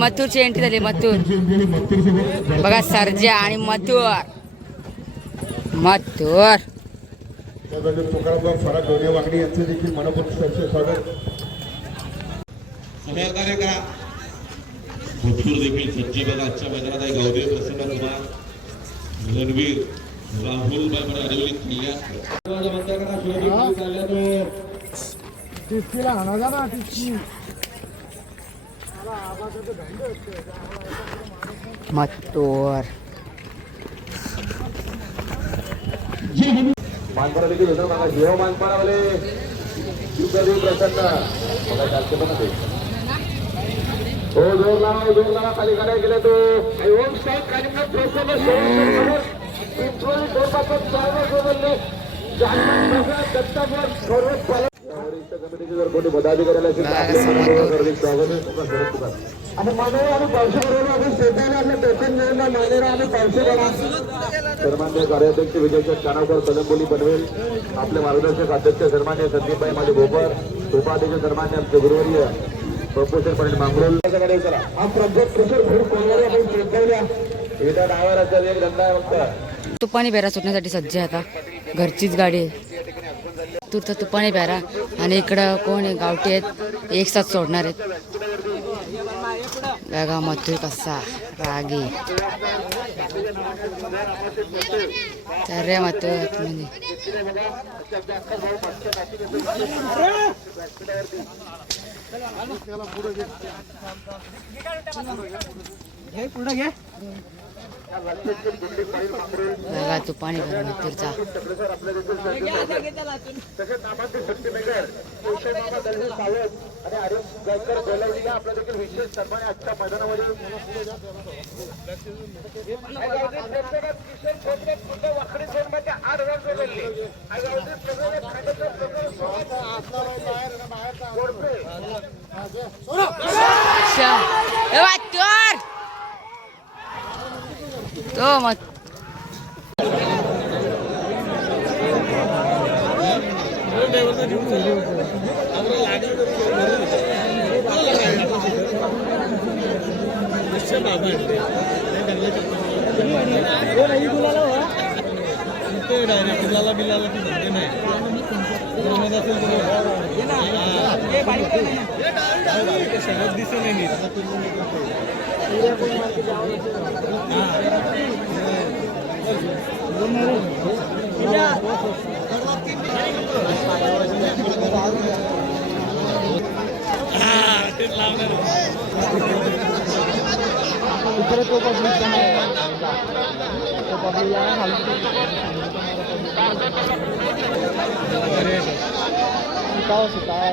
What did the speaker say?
मथुरची entry झाली. मथुर बघा, सर्जा आणि मथुर. दोन्ही वागडी यांचे देखील मनपूर्वक स्वागत. मथुर देखील सज्ज बघा आजच्या मैदानात आहे. गावदेव प्रसन्न कुमार, रणवीर, राहुल बाबर अडवली किल्ल्या मथुर. मानपाडा देखील होतं बघा. जेव्हा मानपाडावाले प्रसन्न बघा चालते पण ते हो जोर लावा खाली काढायला गेला तो ओम स्टॉक कार्यक्रम प्रसन्न जर कोणी पदाधिकाऱ्याला आणि मानेरा आणि पावशी बरोबर शेताने आपल्या टोकन घेऊन मानेरा आणि पावशी बरा सन्मान्य कार्याध्यक्ष विजयचंद कानावकर कलंबोली पनवेल, आपले मार्गदर्शक अध्यक्ष सन्मान्य संदीपभाई माझे भोपर, उपाध्यक्ष सन्मान्य आमचे गुरुवर्य प्रपोजर पाटील मांगरोल. हा प्रोजेक्ट प्रेशर खूप कोणत्याही आपण चेकवल्या इथं डायव्हर असेल एक धंदा आहे फक्त. तुपाणी बेरा सुटण्यासाठी सज्ज आहे. आता घरचीच गाडी आहे. तुरचा तुपाणी बेरा आणि इकडं कोण आहे, गावठी आहेत, एक साथ सोडणार आहेत. बघा मथुर कसा रागी. तर मथुर म्हणजे बघा तुपाणी बेरा मथुरचा. आपलं देखील विशेष सन्मान आजच्या मैदानामध्ये तो मत सुताव